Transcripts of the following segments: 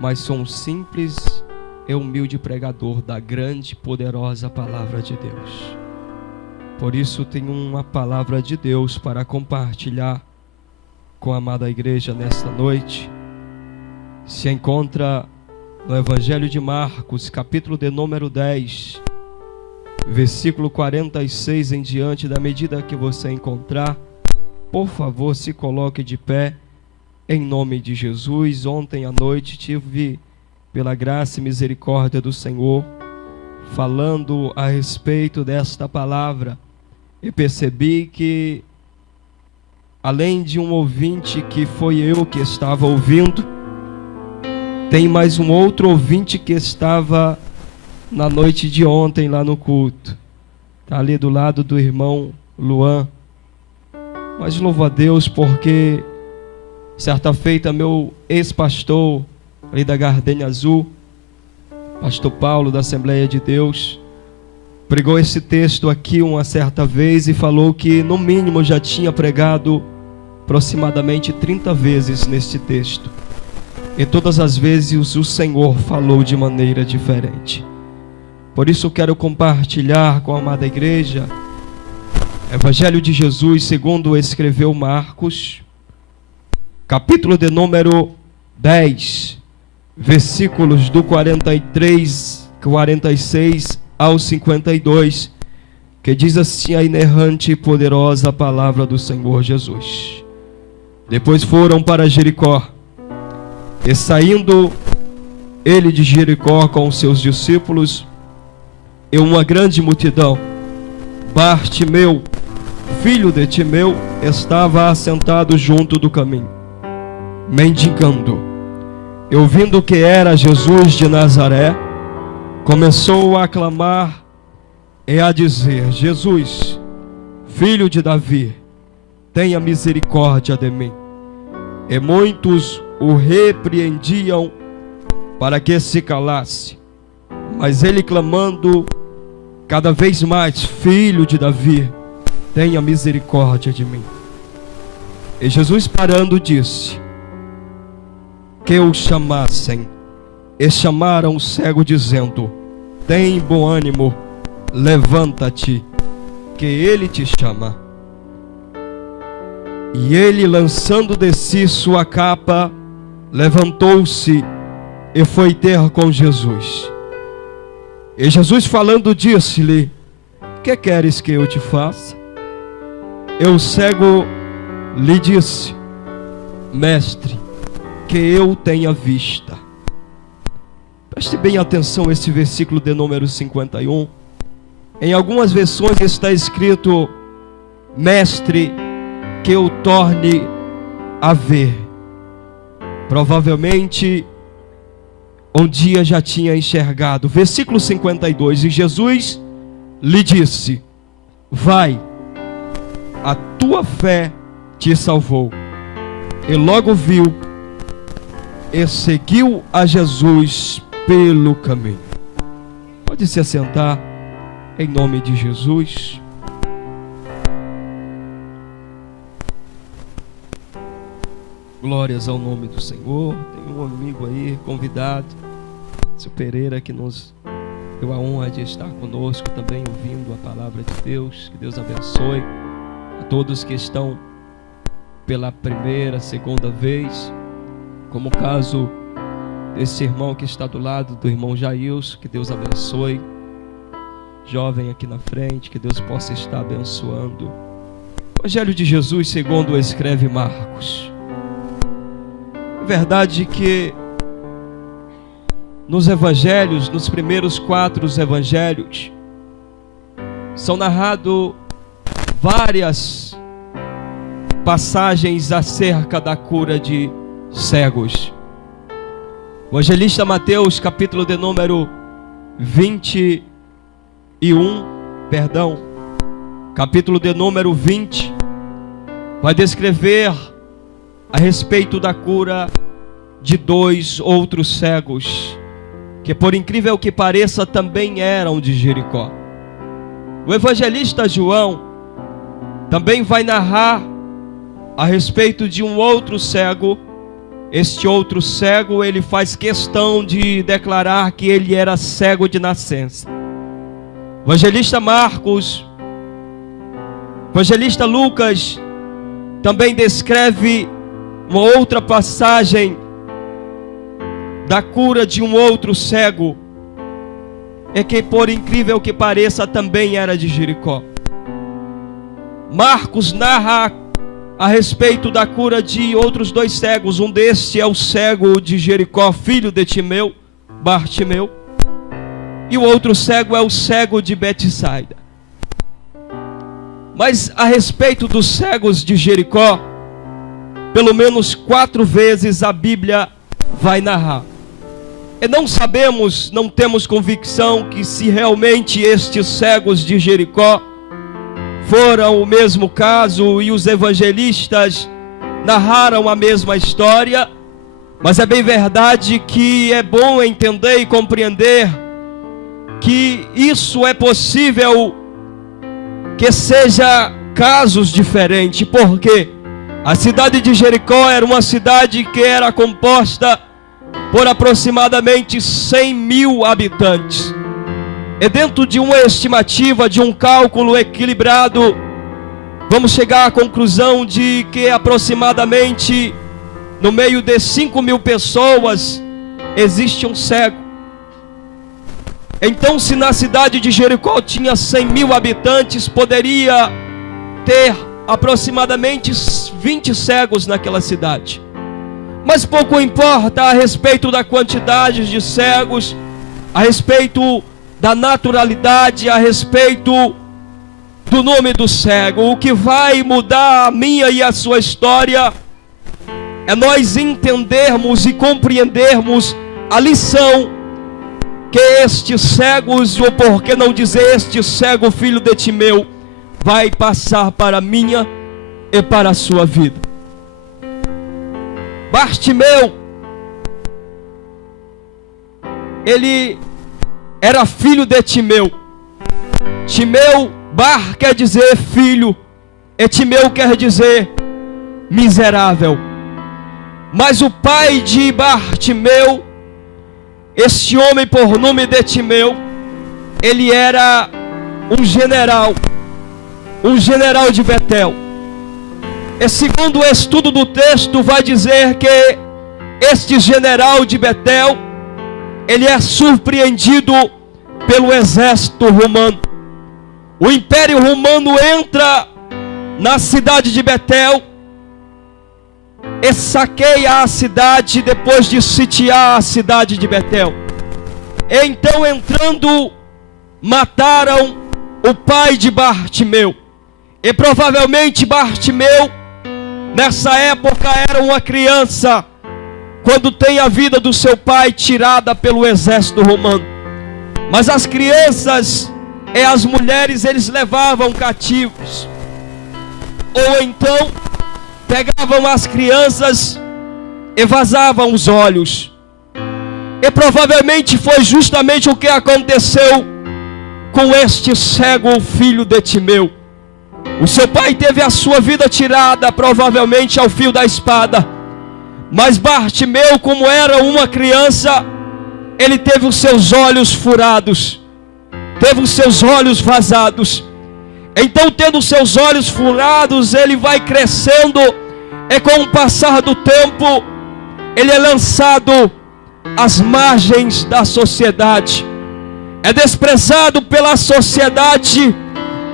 mas sou um simples e humilde pregador da grande e poderosa palavra de Deus. Por isso tenho uma palavra de Deus para compartilhar com a amada igreja nesta noite. Se encontra no Evangelho de Marcos, capítulo de número 10, versículo 46 em diante. Da medida que você encontrar, por favor, se coloque de pé, em nome de Jesus. Ontem à noite tive, pela graça e misericórdia do Senhor, falando a respeito desta palavra, e percebi que, além de um ouvinte que foi eu que estava ouvindo, tem mais um outro ouvinte que estava na noite de ontem lá no culto. Está ali do lado do irmão Luan. Mas louvo a Deus porque certa feita meu ex-pastor ali da Gardenia Azul, pastor Paulo da Assembleia de Deus, pregou esse texto aqui uma certa vez e falou que no mínimo já tinha pregado aproximadamente 30 vezes neste texto. E todas as vezes o Senhor falou de maneira diferente. Por isso eu quero compartilhar com a amada igreja Evangelho de Jesus segundo escreveu Marcos, capítulo de número 10, versículos do 43, 46 ao 52, que diz assim a inerrante e poderosa palavra do Senhor Jesus. Depois foram para Jericó, e saindo ele de Jericó com os seus discípulos e uma grande multidão, Bartimeu, filho de Timeu, estava assentado junto do caminho, mendigando. E ouvindo que era Jesus de Nazaré, começou a clamar e a dizer: Jesus, filho de Davi, tenha misericórdia de mim. E muitos o repreendiam para que se calasse, mas ele clamando cada vez mais: Filho de Davi, tenha misericórdia de mim. E Jesus parando disse que o chamassem, e chamaram o cego dizendo: tem bom ânimo, levanta-te, que ele te chama. E ele, lançando de si sua capa, levantou-se e foi ter com Jesus. E Jesus falando disse-lhe: que queres que eu te faça? E o cego lhe disse: mestre, que eu tenha vista. Preste bem atenção a esse versículo de número 51. Em algumas versões está escrito: mestre, que eu torne a ver. Provavelmente um dia já tinha enxergado. Versículo 52: e Jesus lhe disse: vai, a tua fé te salvou. E logo viu e seguiu a Jesus pelo caminho. Pode se assentar em nome de Jesus. Glórias ao nome do Senhor. Tem um amigo aí, convidado, seu Pereira, que nos deu a honra de estar conosco também, ouvindo a palavra de Deus. Que Deus abençoe a todos que estão pela primeira, segunda vez, como o caso desse irmão que está do lado do irmão Jailson. Que Deus abençoe. Jovem aqui na frente, que Deus possa estar abençoando. Evangelho de Jesus segundo escreve Marcos. É verdade que nos evangelhos, nos primeiros 4 evangelhos, são narrados várias passagens acerca da cura de cegos. O evangelista Mateus, capítulo de número 21, capítulo de número 20, vai descrever a respeito da cura de 2 outros cegos, que por incrível que pareça também eram de Jericó. O evangelista João também vai narrar a respeito de um outro cego este outro cego, ele faz questão de declarar que ele era cego de nascença. Evangelista Marcos, evangelista Lucas também descreve uma outra passagem da cura de um outro cego, é que, por incrível que pareça, também era de Jericó. Marcos narra a respeito da cura de outros dois cegos. Um deste é o cego de Jericó, filho de Timeu, Bartimeu, e o outro cego é o cego de Betsaida. Mas a respeito dos cegos de Jericó, pelo menos 4 vezes a Bíblia vai narrar. E não sabemos, não temos convicção que se realmente estes cegos de Jericó foram o mesmo caso e os evangelistas narraram a mesma história, mas é bem verdade que é bom entender e compreender que isso é possível que seja casos diferentes, porque a cidade de Jericó era uma cidade que era composta por aproximadamente 100 mil habitantes. E dentro de uma estimativa, de um cálculo equilibrado, vamos chegar à conclusão de que aproximadamente no meio de 5 mil pessoas existe um cego. Então, se na cidade de Jericó tinha 100 mil habitantes, poderia ter aproximadamente 20 cegos naquela cidade. Mas pouco importa a respeito da quantidade de cegos, a respeito da naturalidade, a respeito do nome do cego. O que vai mudar a minha e a sua história é nós entendermos e compreendermos a lição que estes cegos, ou por que não dizer este cego filho de Timeu, vai passar para a minha e para a sua vida. Bartimeu, ele era filho de Timeu. Timeu, Bar quer dizer filho, e Timeu quer dizer miserável. Mas o pai de Bartimeu, esse homem por nome de Timeu, ele era um general de Betel. E segundo o estudo do texto vai dizer que este general de Betel, ele é surpreendido pelo exército romano. O Império Romano entra na cidade de Betel e saqueia a cidade depois de sitiar a cidade de Betel. E então, entrando, mataram o pai de Bartimeu. E provavelmente Bartimeu, nessa época, era uma criança, quando tem a vida do seu pai tirada pelo exército romano. Mas as crianças e as mulheres eles levavam cativos, ou então pegavam as crianças e vazavam os olhos. E provavelmente foi justamente o que aconteceu com este cego filho de Timeu. O seu pai teve a sua vida tirada, provavelmente ao fio da espada. Mas Bartimeu, como era uma criança, ele teve os seus olhos furados, teve os seus olhos vazados. Então, tendo os seus olhos furados, ele vai crescendo, e com o passar do tempo, ele é lançado às margens da sociedade, é desprezado pela sociedade,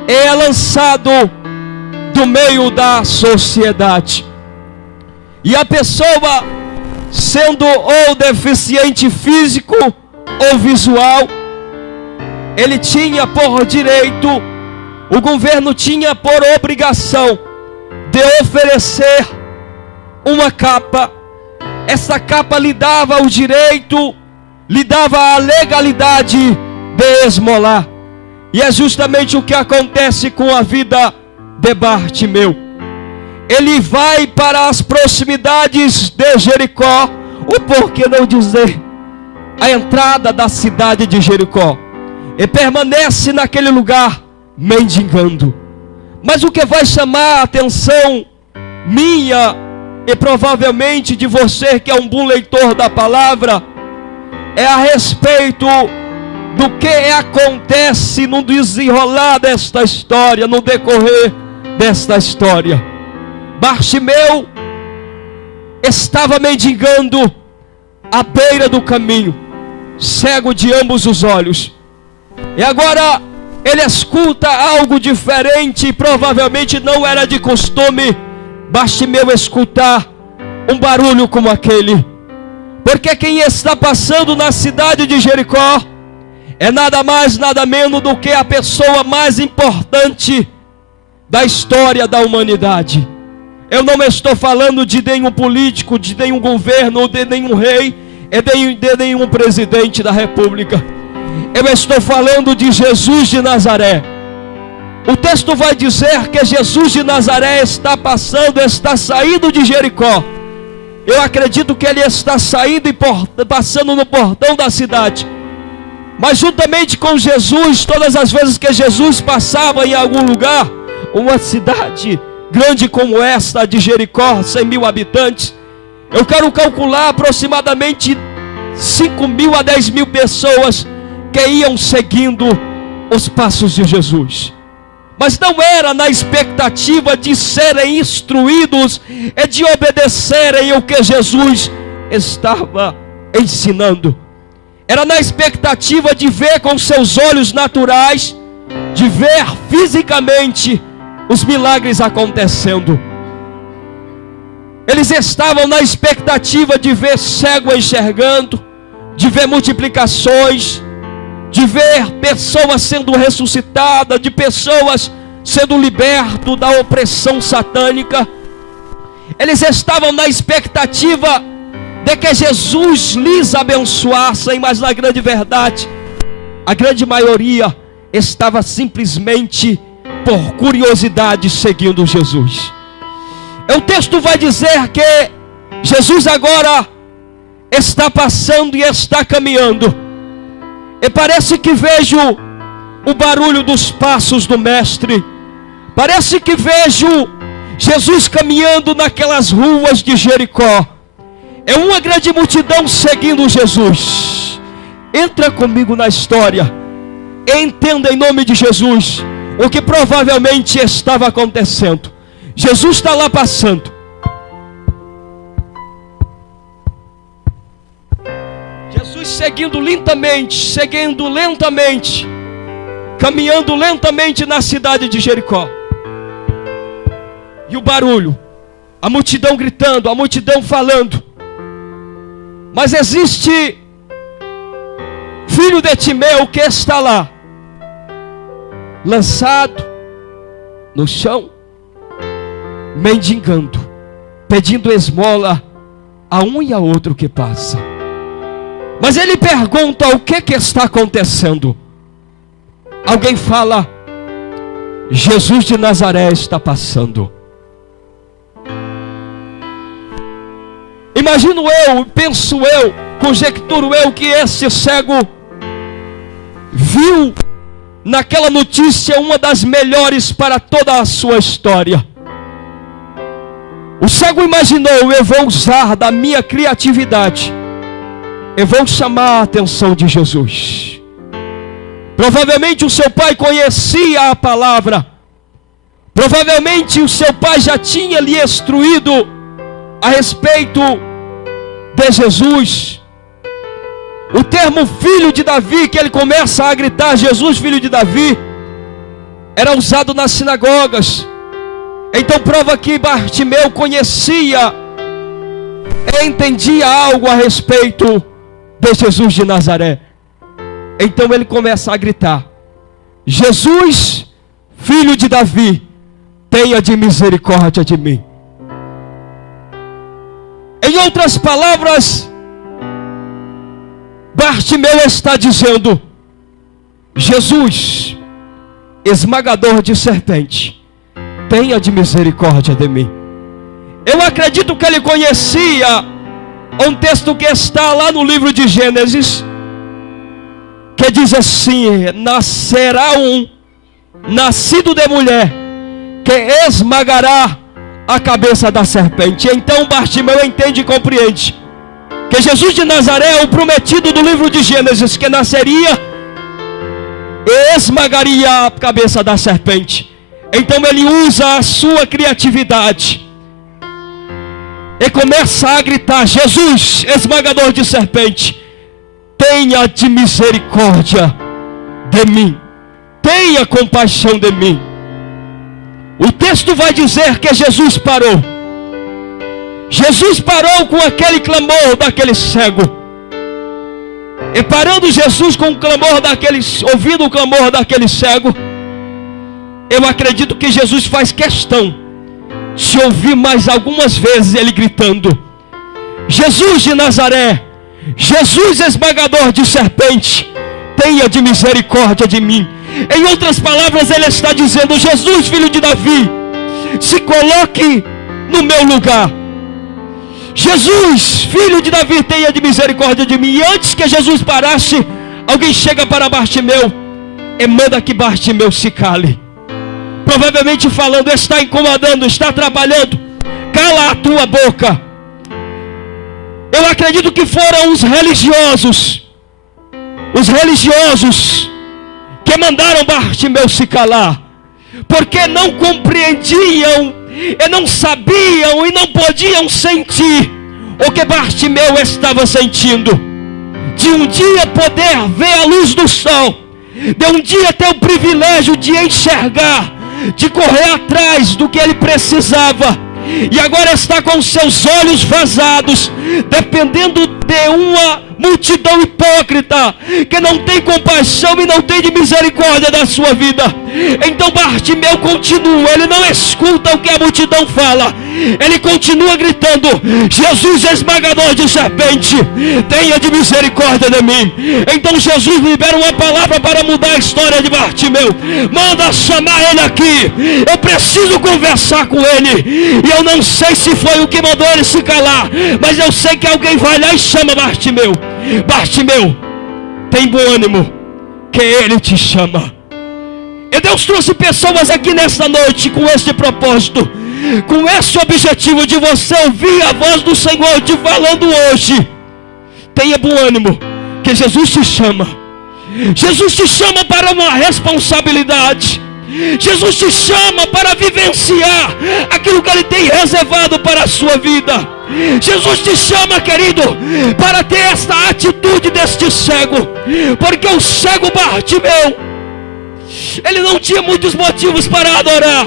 e é lançado do meio da sociedade. E a pessoa, sendo ou deficiente físico ou visual, ele tinha por direito, o governo tinha por obrigação de oferecer uma capa. Essa capa lhe dava o direito, lhe dava a legalidade de esmolar. E é justamente o que acontece com a vida de Bartimeu. Ele vai para as proximidades de Jericó, ou por que não dizer, a entrada da cidade de Jericó, e permanece naquele lugar mendigando. Mas o que vai chamar a atenção minha e provavelmente de você que é um bom leitor da palavra, é a respeito do que acontece no desenrolar desta história, no decorrer desta história. Bartimeu estava mendigando à beira do caminho, cego de ambos os olhos. E agora ele escuta algo diferente, provavelmente não era de costume Bartimeu escutar um barulho como aquele. Porque quem está passando na cidade de Jericó é nada mais, nada menos do que a pessoa mais importante da história da humanidade. Eu não estou falando de nenhum político, de nenhum governo, de nenhum rei, de nenhum presidente da república. Eu estou falando de Jesus de Nazaré. O texto vai dizer que Jesus de Nazaré está saindo de Jericó. Eu acredito que ele está saindo e passando no portão da cidade. Mas juntamente com Jesus, todas as vezes que Jesus passava em algum lugar, uma cidade grande como esta de Jericó, 100.000 habitantes, eu quero calcular aproximadamente 5.000 a 10.000 pessoas que iam seguindo os passos de Jesus. Mas não era na expectativa de serem instruídos e de obedecerem o que Jesus estava ensinando. Era na expectativa de ver com seus olhos naturais, de ver fisicamente os milagres acontecendo. Eles estavam na expectativa de ver cego enxergando, de ver multiplicações, de ver pessoas sendo ressuscitadas, de pessoas sendo libertas da opressão satânica. Eles estavam na expectativa de que Jesus lhes abençoasse, mas na grande verdade, a grande maioria estava simplesmente por curiosidade seguindo Jesus. O texto vai dizer que Jesus agora está passando e está caminhando. E parece que vejo o barulho dos passos do mestre. Parece que vejo Jesus caminhando naquelas ruas de Jericó. É uma grande multidão seguindo Jesus. Entra comigo na história. Entenda em nome de Jesus o que provavelmente estava acontecendo. Jesus está lá passando. Jesus seguindo lentamente, caminhando lentamente na cidade de Jericó. E o barulho, a multidão gritando, a multidão falando. Mas existe filho de Timeu que está lá, lançado no chão, mendigando, pedindo esmola a um e a outro que passa. Mas ele pergunta o que está acontecendo. Alguém fala: Jesus de Nazaré está passando. Imagino eu, penso eu, conjecturo eu que esse cego viu naquela notícia uma das melhores para toda a sua história. O cego imaginou: eu vou usar da minha criatividade, eu vou chamar a atenção de Jesus. Provavelmente o seu pai conhecia a palavra. Provavelmente o seu pai já tinha lhe instruído a respeito de Jesus. O termo filho de Davi, que ele começa a gritar, Jesus filho de Davi, era usado nas sinagogas. Então prova que Bartimeu conhecia e entendia algo a respeito de Jesus de Nazaré. Então ele começa a gritar: Jesus, filho de Davi, tenha de misericórdia de mim. Em outras palavras, Bartimeu está dizendo: Jesus, esmagador de serpente, tenha de misericórdia de mim. Eu acredito que ele conhecia um texto que está lá no livro de Gênesis, que diz assim: nascerá um, nascido de mulher, que esmagará a cabeça da serpente. Então Bartimeu entende e compreende que Jesus de Nazaré é o prometido do livro de Gênesis, que nasceria e esmagaria a cabeça da serpente. Então ele usa a sua criatividade e começa a gritar: Jesus, esmagador de serpente, tenha de misericórdia de mim, tenha compaixão de mim. O texto vai dizer que Jesus parou. Jesus parou com aquele clamor daquele cego. E parando Jesus com o clamor daquele, ouvindo o clamor daquele cego, eu acredito que Jesus faz questão de ouvir mais algumas vezes ele gritando: Jesus de Nazaré, Jesus esmagador de serpente, tenha de misericórdia de mim. Em outras palavras, ele está dizendo: Jesus, filho de Davi, se coloque no meu lugar. Jesus, filho de Davi, tenha de misericórdia de mim. E antes que Jesus parasse, alguém chega para Bartimeu e manda que Bartimeu se cale. Provavelmente falando: está incomodando, está atrapalhando, cala a tua boca. Eu acredito que foram os religiosos que mandaram Bartimeu se calar, porque não compreendiam, e não sabiam, e não podiam sentir o que Bartimeu estava sentindo, de um dia poder ver a luz do sol, de um dia ter o privilégio de enxergar, de correr atrás do que ele precisava, e agora está com seus olhos vazados, dependendo de uma multidão hipócrita, que não tem compaixão e não tem de misericórdia da sua vida. Então Bartimeu continua, ele não escuta o que a multidão fala, ele continua gritando: Jesus esmagador de serpente, tenha de misericórdia de mim. Então Jesus libera uma palavra para mudar a história de Bartimeu: manda chamar ele aqui, eu preciso conversar com ele. E eu não sei se foi o que mandou ele se calar, mas eu sei que alguém vai lá e chama Bartimeu. Bartimeu, tem bom ânimo, que ele te chama. E Deus trouxe pessoas aqui nesta noite com este propósito, com esse objetivo de você ouvir a voz do Senhor te falando hoje: tenha bom ânimo, que Jesus te chama. Jesus te chama para uma responsabilidade. Jesus te chama para vivenciar aquilo que Ele tem reservado para a sua vida. Jesus te chama, querido, para ter esta atitude deste cego, porque o cego Bartimeu, ele não tinha muitos motivos para adorar.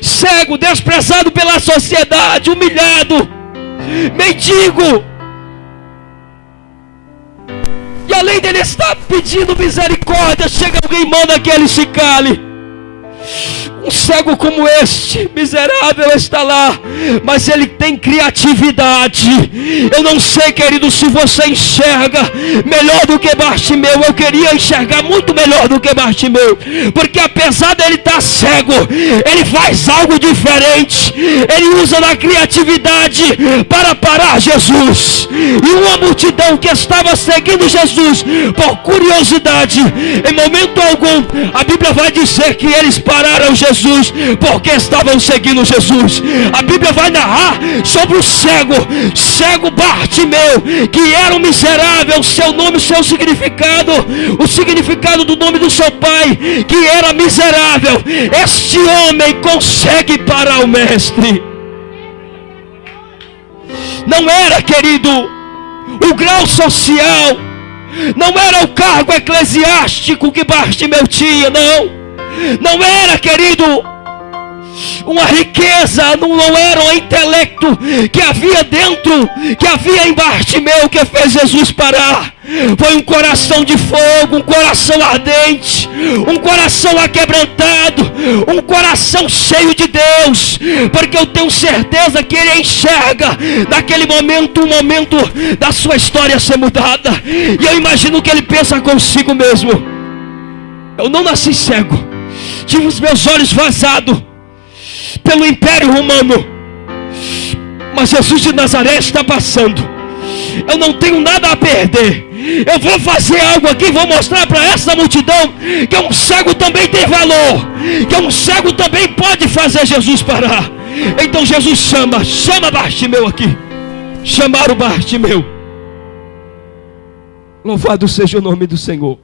Cego, desprezado pela sociedade, humilhado, mendigo. E além dele estar pedindo misericórdia, chega alguém e manda que ele se cale. Um cego como este, miserável, está lá, mas ele tem criatividade. Eu não sei, querido, se você enxerga melhor do que Bartimeu. Eu queria enxergar muito melhor do que Bartimeu, porque apesar dele estar cego, ele faz algo diferente. Ele usa da criatividade para parar Jesus. E uma multidão que estava seguindo Jesus por curiosidade, em momento algum a Bíblia vai dizer que eles pararam Jesus porque estavam seguindo Jesus. A Bíblia vai narrar sobre o cego Bartimeu, que era um miserável, seu nome, seu significado, o significado do nome do seu pai, que era miserável. Este homem consegue parar o mestre. Não era, querido, o grau social, não era o cargo eclesiástico que Bartimeu tinha, não era, querido, uma riqueza, não era um intelecto que havia dentro, que havia em Bartimeu, que fez Jesus parar. Foi um coração de fogo, um coração ardente, um coração aquebrantado, um coração cheio de Deus, porque eu tenho certeza que ele enxerga naquele momento, um momento da sua história ser mudada. E eu imagino que ele pensa consigo mesmo: eu não nasci cego, tive os meus olhos vazados pelo Império Romano, mas Jesus de Nazaré está passando. Eu não tenho nada a perder. Eu vou fazer algo aqui, vou mostrar para essa multidão que um cego também tem valor, que um cego também pode fazer Jesus parar. Então Jesus chama Bartimeu aqui. Chamaram Bartimeu. Louvado seja o nome do Senhor.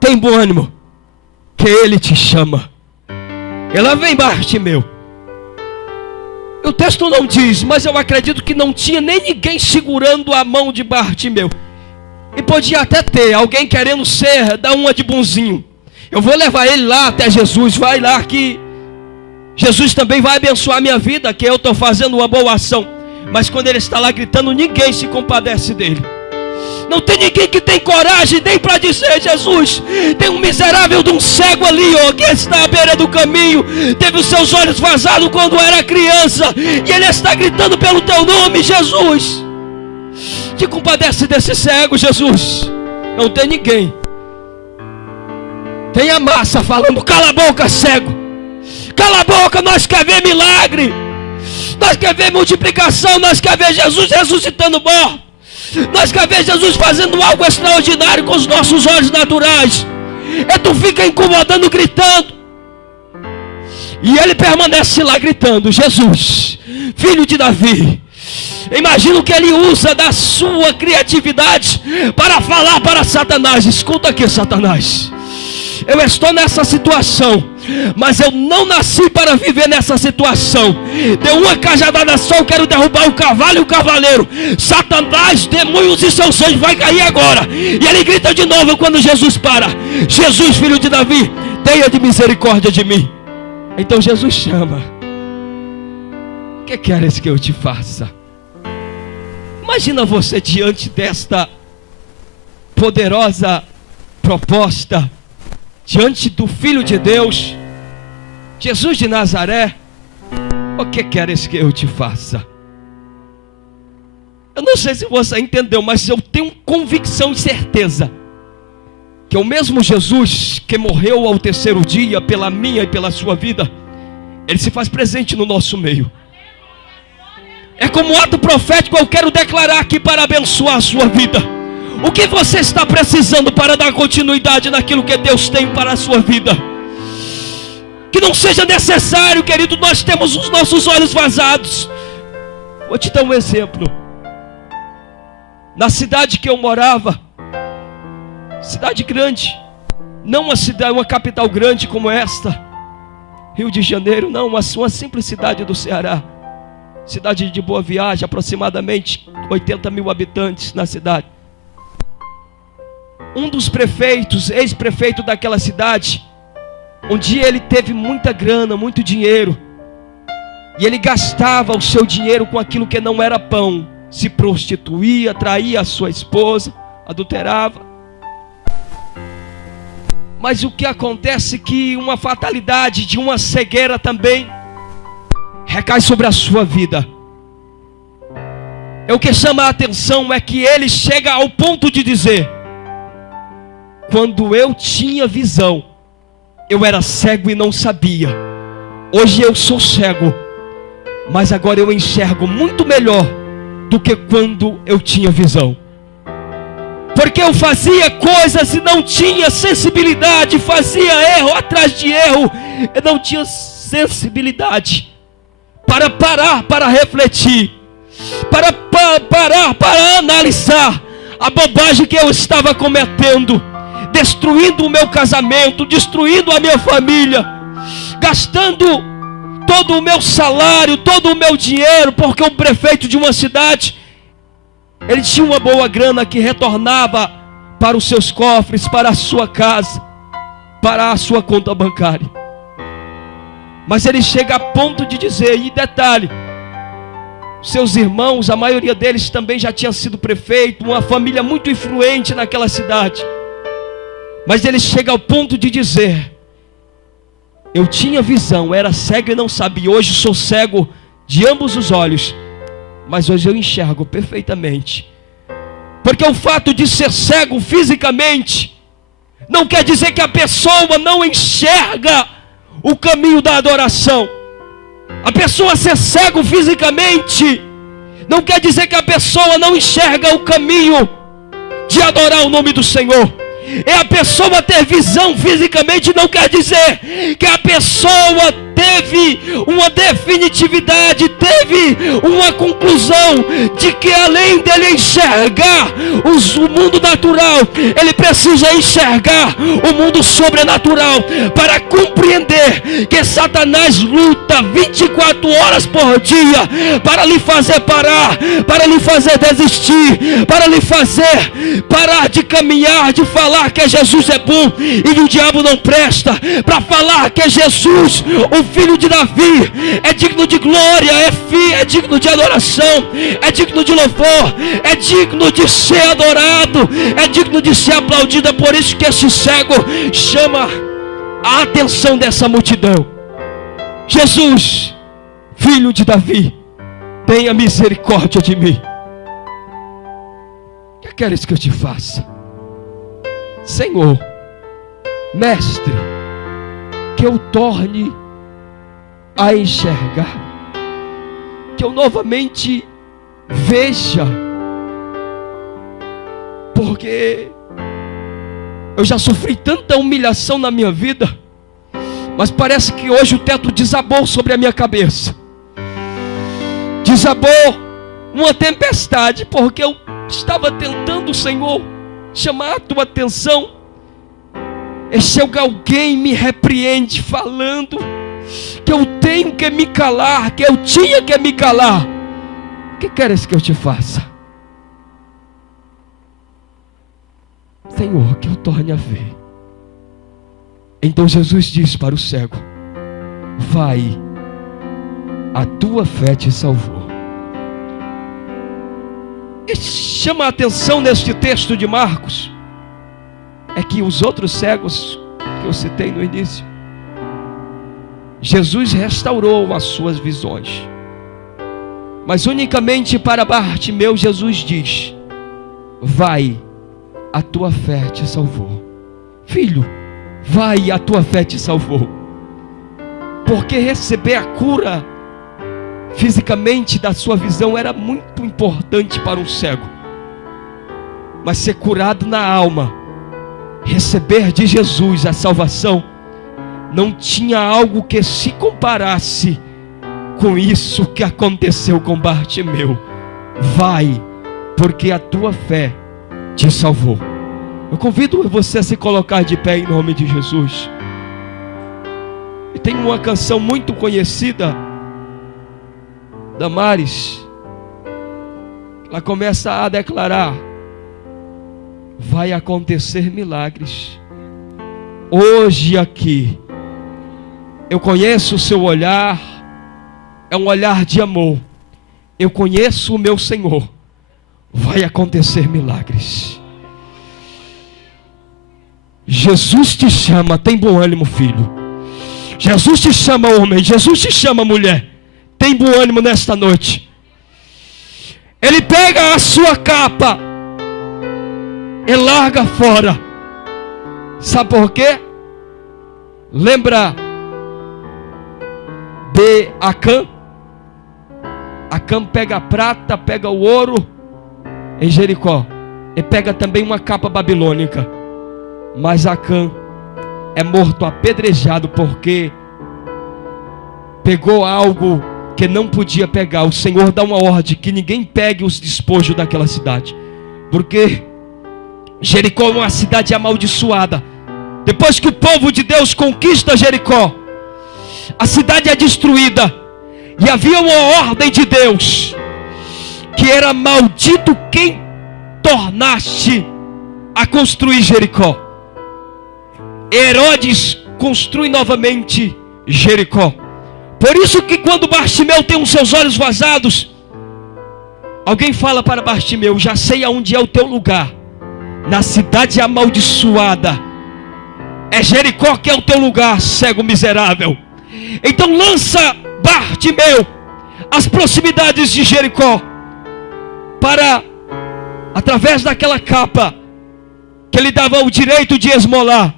Tem bom ânimo, que Ele te chama. Ela vem, Bartimeu. O texto não diz, mas eu acredito que não tinha nem ninguém segurando a mão de Bartimeu. E podia até ter alguém querendo dar uma de bonzinho. Eu vou levar ele lá até Jesus. Vai lá que Jesus também vai abençoar a minha vida, que eu estou fazendo uma boa ação. Mas quando ele está lá gritando, ninguém se compadece dele. Não tem ninguém que tem coragem nem para dizer: Jesus, tem um miserável de um cego ali, que está à beira do caminho, teve os seus olhos vazados quando era criança, e ele está gritando pelo teu nome, Jesus. Te compadece desse cego, Jesus. Não tem ninguém. Tem a massa falando: cala a boca, cego. Cala a boca, nós quer ver milagre. Nós quer ver multiplicação. Nós quer ver Jesus ressuscitando morto. Nós quer ver Jesus fazendo algo extraordinário com os nossos olhos naturais. E tu fica incomodando, gritando. E ele permanece lá gritando: Jesus, filho de Davi. Imagino que ele usa da sua criatividade para falar para Satanás: escuta aqui, Satanás, eu estou nessa situação, mas eu não nasci para viver nessa situação. Deu uma cajadada só, eu quero derrubar o cavalo e o cavaleiro. Satanás, demônios e seus anjos vai cair agora. E ele grita de novo quando Jesus para: Jesus, filho de Davi, tenha de misericórdia de mim. Então Jesus chama: o que queres que eu te faça? Imagina você diante desta poderosa proposta, diante do Filho de Deus, Jesus de Nazaré: o que queres que eu te faça? Eu não sei se você entendeu, mas eu tenho convicção e certeza que o mesmo Jesus que morreu ao terceiro dia pela minha e pela sua vida, Ele se faz presente no nosso meio. É como ato profético, eu quero declarar aqui para abençoar a sua vida. O que você está precisando para dar continuidade naquilo que Deus tem para a sua vida? Que não seja necessário, querido, nós temos os nossos olhos vazados. Vou te dar um exemplo. Na cidade que eu morava, cidade grande, não uma capital grande como esta, Rio de Janeiro, não, uma simples cidade do Ceará, cidade de Boa Viagem, aproximadamente 80 mil habitantes na cidade. Um dos prefeitos, ex-prefeito daquela cidade, um dia ele teve muita grana, muito dinheiro, e ele gastava o seu dinheiro com aquilo que não era pão. Se prostituía, traía a sua esposa, adulterava. Mas o que acontece é que uma fatalidade de uma cegueira também recai sobre a sua vida. O que chama a atenção é que ele chega ao ponto de dizer: quando eu tinha visão, eu era cego e não sabia. Hoje eu sou cego, mas agora eu enxergo muito melhor do que quando eu tinha visão. Porque eu fazia coisas e não tinha sensibilidade, fazia erro atrás de erro, eu não tinha sensibilidade para parar, para refletir, para parar, para analisar a bobagem que eu estava cometendo, destruindo o meu casamento, destruindo a minha família, gastando todo o meu salário, todo o meu dinheiro, porque o prefeito de uma cidade, ele tinha uma boa grana que retornava para os seus cofres, para a sua casa, para a sua conta bancária. Mas ele chega a ponto de dizer, e detalhe, seus irmãos, a maioria deles também já tinha sido prefeito, uma família muito influente naquela cidade. Mas ele chega ao ponto de dizer: eu tinha visão, era cego e não sabia. Hoje sou cego de ambos os olhos, mas hoje eu enxergo perfeitamente. Porque o fato de ser cego fisicamente não quer dizer que a pessoa não enxerga o caminho da adoração. A pessoa ser cego fisicamente não quer dizer que a pessoa não enxerga o caminho de adorar o nome do Senhor. É a pessoa ter visão fisicamente não quer dizer que a pessoa teve uma definitividade, teve uma conclusão de que além dele enxergar o mundo natural, ele precisa enxergar o mundo sobrenatural para compreender que Satanás luta 24 horas por dia para lhe fazer parar, para lhe fazer desistir, para lhe fazer parar de caminhar, de falar que Jesus é bom e o diabo não presta, para falar que Jesus, o filho de Davi, é digno de glória, é digno de adoração, é digno de louvor, é digno de ser adorado, é digno de ser aplaudido. É por isso que esse cego chama a atenção dessa multidão. Jesus, filho de Davi, tenha misericórdia de mim. O que queres que eu te faça? Senhor, mestre, que eu torne a enxergar, que eu novamente veja, porque eu já sofri tanta humilhação na minha vida, mas parece que hoje o teto desabou sobre a minha cabeça. Desabou uma tempestade, porque eu estava tentando, Senhor, chamar a tua atenção. E chega alguém me repreende falando que eu tenho que me calar, que eu tinha que me calar. O que queres que eu te faça? Senhor, que eu torne a ver. Então Jesus disse para o cego: vai, a tua fé te salvou. E chama a atenção neste texto de Marcos é que os outros cegos que eu citei no início, Jesus restaurou as suas visões, mas unicamente para Bartimeu Jesus diz: vai, a tua fé te salvou. Filho, vai, a tua fé te salvou. Porque receber a cura fisicamente da sua visão era muito importante para um cego, mas ser curado na alma, receber de Jesus a salvação, não tinha algo que se comparasse com isso que aconteceu com Bartimeu. Vai, porque a tua fé te salvou. Eu convido você a se colocar de pé em nome de Jesus. E tem uma canção muito conhecida, Damares. Ela começa a declarar: vai acontecer milagres hoje aqui. Eu conheço o seu olhar, é um olhar de amor. Eu conheço o meu Senhor. Vai acontecer milagres. Jesus te chama, tem bom ânimo, filho. Jesus te chama, homem. Jesus te chama, mulher. Tem bom ânimo nesta noite. Ele pega a sua capa e larga fora. Sabe por quê? Lembra de Acã? Acã pega a prata, pega o ouro em Jericó, e pega também uma capa babilônica. Mas Acã é morto apedrejado porque pegou algo que não podia pegar. O Senhor dá uma ordem que ninguém pegue os despojos daquela cidade, porque Jericó é uma cidade amaldiçoada. Depois que o povo de Deus conquista Jericó, a cidade é destruída. E havia uma ordem de Deus, que era: maldito quem tornaste a construir Jericó. Herodes construi novamente Jericó. Por isso que quando Bartimeu tem os seus olhos vazados, alguém fala para Bartimeu: já sei aonde é o teu lugar, na cidade amaldiçoada. É Jericó que é o teu lugar, cego miserável. Então lança Bartimeu às proximidades de Jericó, para, através daquela capa que lhe dava o direito de esmolar,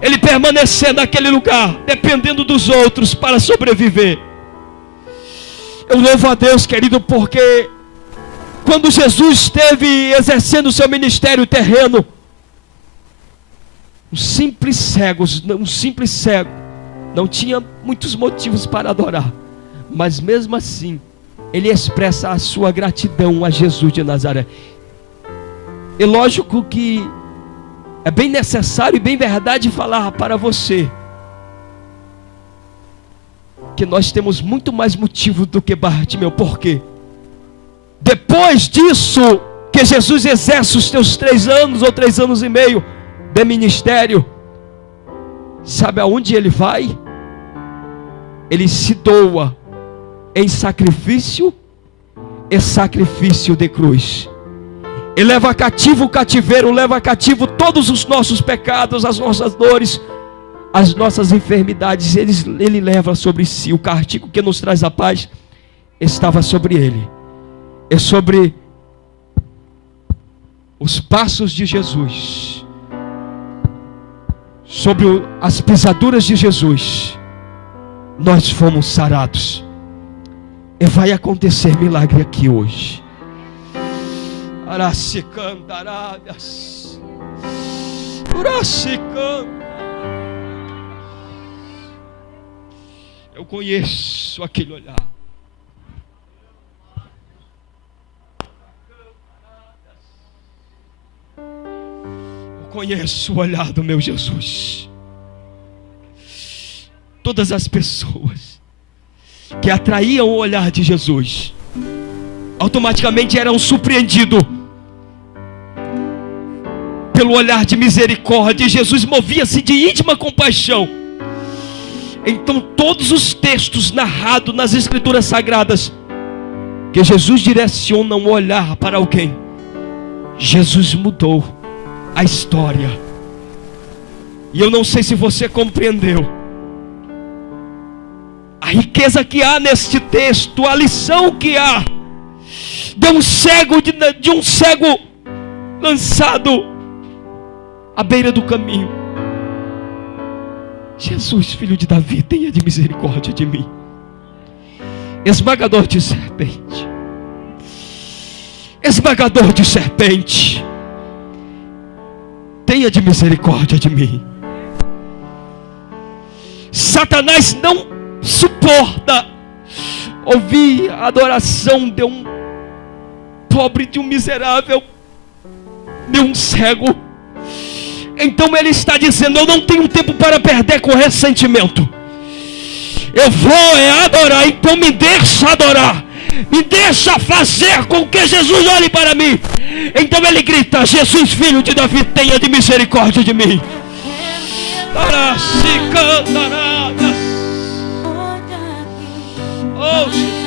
ele permanecer naquele lugar, dependendo dos outros para sobreviver. Eu louvo a Deus, querido, porque quando Jesus esteve exercendo o seu ministério terreno, um simples cego não tinha muitos motivos para adorar, mas mesmo assim, ele expressa a sua gratidão a Jesus de Nazaré. E lógico que é bem necessário e bem verdade falar para você que nós temos muito mais motivo do que Bartimeu. Por quê? Depois disso, que Jesus exerce os teus 3 anos ou 3 anos e meio de ministério, sabe aonde ele vai? Ele se doa em sacrifício e sacrifício de cruz. Ele leva cativo o cativeiro, leva cativo todos os nossos pecados, as nossas dores, as nossas enfermidades. Ele leva sobre si o castigo que nos traz a paz, estava sobre ele. É sobre os passos de Jesus, sobre as pisaduras de Jesus, nós fomos sarados. E vai acontecer milagre aqui hoje. Eu conheço aquele olhar. Eu conheço o olhar do meu Jesus. Todas as pessoas que atraíam o olhar de Jesus automaticamente eram surpreendidos pelo olhar de misericórdia. Jesus movia-se de íntima compaixão. Então todos os textos narrados nas Escrituras Sagradas, que Jesus direciona um olhar para alguém, Jesus mudou a história. E eu não sei se você compreendeu a riqueza que há neste texto, a lição que há de um cego lançado à beira do caminho. Jesus, filho de Davi, tenha de misericórdia de mim. Esmagador de serpente, esmagador de serpente, tenha de misericórdia de mim. Satanás não suporta ouvir a adoração de um pobre, de um miserável, de um cego. Então ele está dizendo: eu não tenho tempo para perder com ressentimento. Eu vou adorar, então me deixa adorar. Me deixa fazer com que Jesus olhe para mim. Então ele grita: Jesus, filho de Davi, tenha de misericórdia de mim. Oh, Jesus.